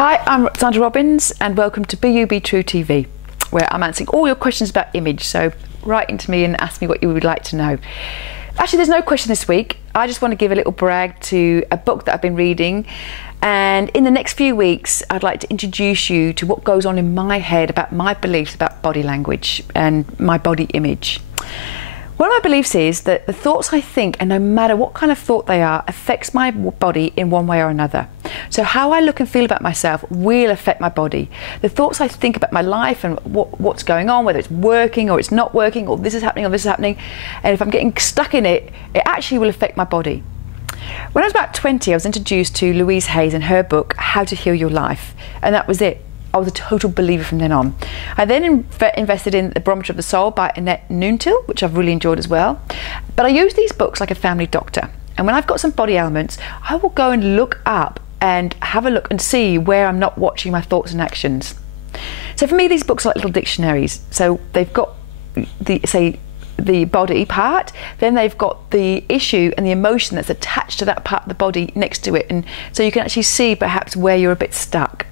Hi, I'm Sandra Robbins and welcome to Be True TV, where I'm answering all your questions about image. So write into me and ask me what you would like to know. Actually, there's no question this week. I just want to give a little brag to a book that I've been reading. And in the next few weeks, I'd like to introduce you to what goes on in my head about my beliefs about body language and my body image. One of my beliefs is that the thoughts I think, and no matter what kind of thought they are, affects my body in one way or another. So how I look and feel about myself will affect my body. The thoughts I think about my life and what's going on, whether it's working or it's not working, or this is happening or this is happening, and if I'm getting stuck in it, it actually will affect my body. When I was about 20, I was introduced to Louise Hay's and her book, How to Heal Your Life, and that was it. I was a total believer from then on. I then invested in The Barometer of the Soul by Annette Nuntil, which I've really enjoyed as well. But I use these books like a family doctor. And when I've got some body ailments, I will go and look up and have a look and see where I'm not watching my thoughts and actions. So for me, these books are like little dictionaries. So they've got the body part, then they've got the issue and the emotion that's attached to that part of the body next to it. And so you can actually see perhaps where you're a bit stuck.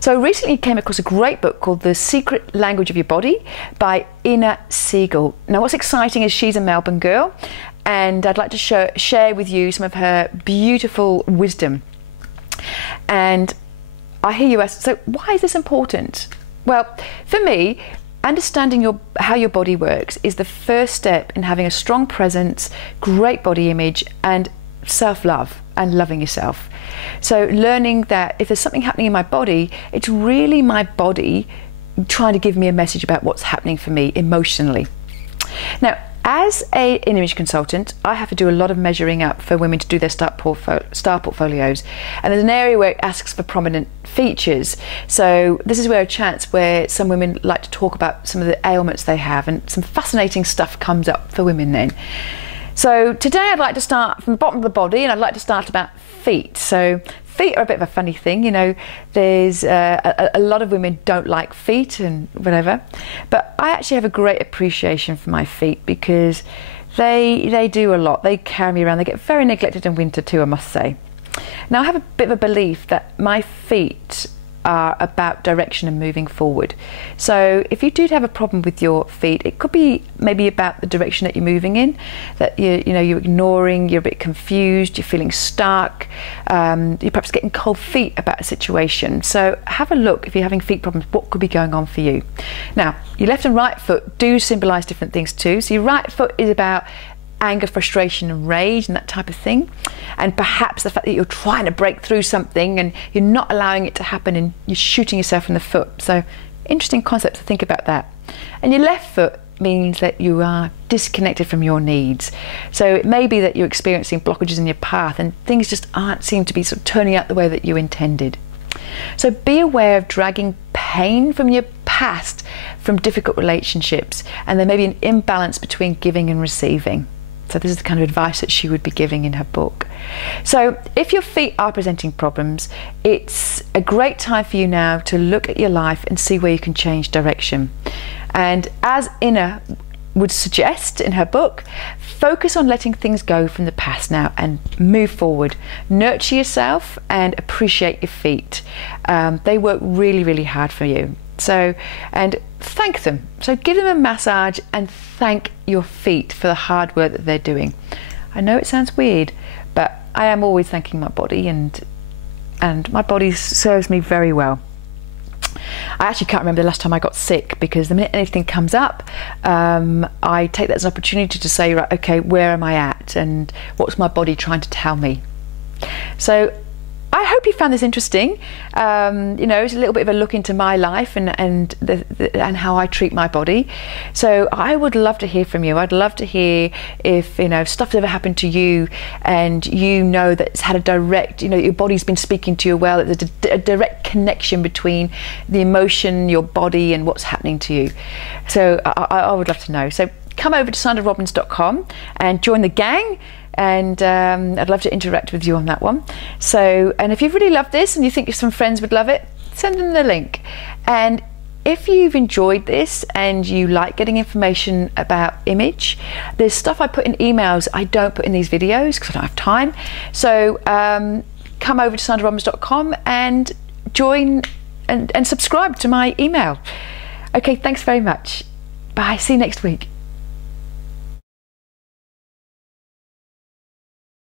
So I recently came across a great book called The Secret Language of Your Body by Ina Siegel. Now what's exciting is she's a Melbourne girl, and I'd like to share with you some of her beautiful wisdom. And I hear you ask, so why is this important? Well, for me, understanding how your body works is the first step in having a strong presence, great body image, and self-love and loving yourself. So learning that if there's something happening in my body, it's really my body trying to give me a message about what's happening for me emotionally. Now, as an image consultant, I have to do a lot of measuring up for women to do their star portfolios. And there's an area where it asks for prominent features. So this is where a chance where some women like to talk about some of the ailments they have, and some fascinating stuff comes up for women then. So today I'd like to start from the bottom of the body, and I'd like to start about feet. So feet are a bit of a funny thing, you know. There's a lot of women don't like feet and whatever, but I actually have a great appreciation for my feet because they do a lot. They carry me around. They get very neglected in winter too, I must say. Now I have a bit of a belief that my feet are about direction and moving forward. So if you do have a problem with your feet, it could be maybe about the direction that you're moving in, that you're ignoring, you're a bit confused, you're feeling stuck, you're perhaps getting cold feet about a situation. So have a look if you're having feet problems, what could be going on for you. Now, your left and right foot do symbolize different things too. So your right foot is about anger, frustration and rage and that type of thing, and perhaps the fact that you're trying to break through something and you're not allowing it to happen and you're shooting yourself in the foot. So interesting concept to think about that. And your left foot means that you are disconnected from your needs. So it may be that you're experiencing blockages in your path and things just seem to be sort of turning out the way that you intended. So be aware of dragging pain from your past, from difficult relationships, and there may be an imbalance between giving and receiving. So this is the kind of advice that she would be giving in her book. So if your feet are presenting problems, it's a great time for you now to look at your life and see where you can change direction. And as Ina would suggest in her book, focus on letting things go from the past now and move forward. Nurture yourself and appreciate your feet. They work really, really hard for you. So, and thank them. So give them a massage and thank your feet for the hard work that they're doing. I know it sounds weird, but I am always thanking my body, and my body serves me very well. I actually can't remember the last time I got sick, because the minute anything comes up, I take that as an opportunity to say, right, okay, where am I at and what's my body trying to tell me? So I hope you found this interesting. It's a little bit of a look into my life and how I treat my body. So I would love to hear from you. I'd love to hear if stuff's ever happened to you, and that it's had a direct, your body's been speaking to you well. There's a direct connection between the emotion, your body, and what's happening to you. So I would love to know. So come over to sandrarobbins.com and join the gang. And I'd love to interact with you on that one. So, and if you've really loved this and you think some friends would love it, send them the link. And if you've enjoyed this and you like getting information about image, there's stuff I put in emails I don't put in these videos because I don't have time. So come over to sandrarobbins.com and join and subscribe to my email. Okay, thanks very much. Bye. See you next week.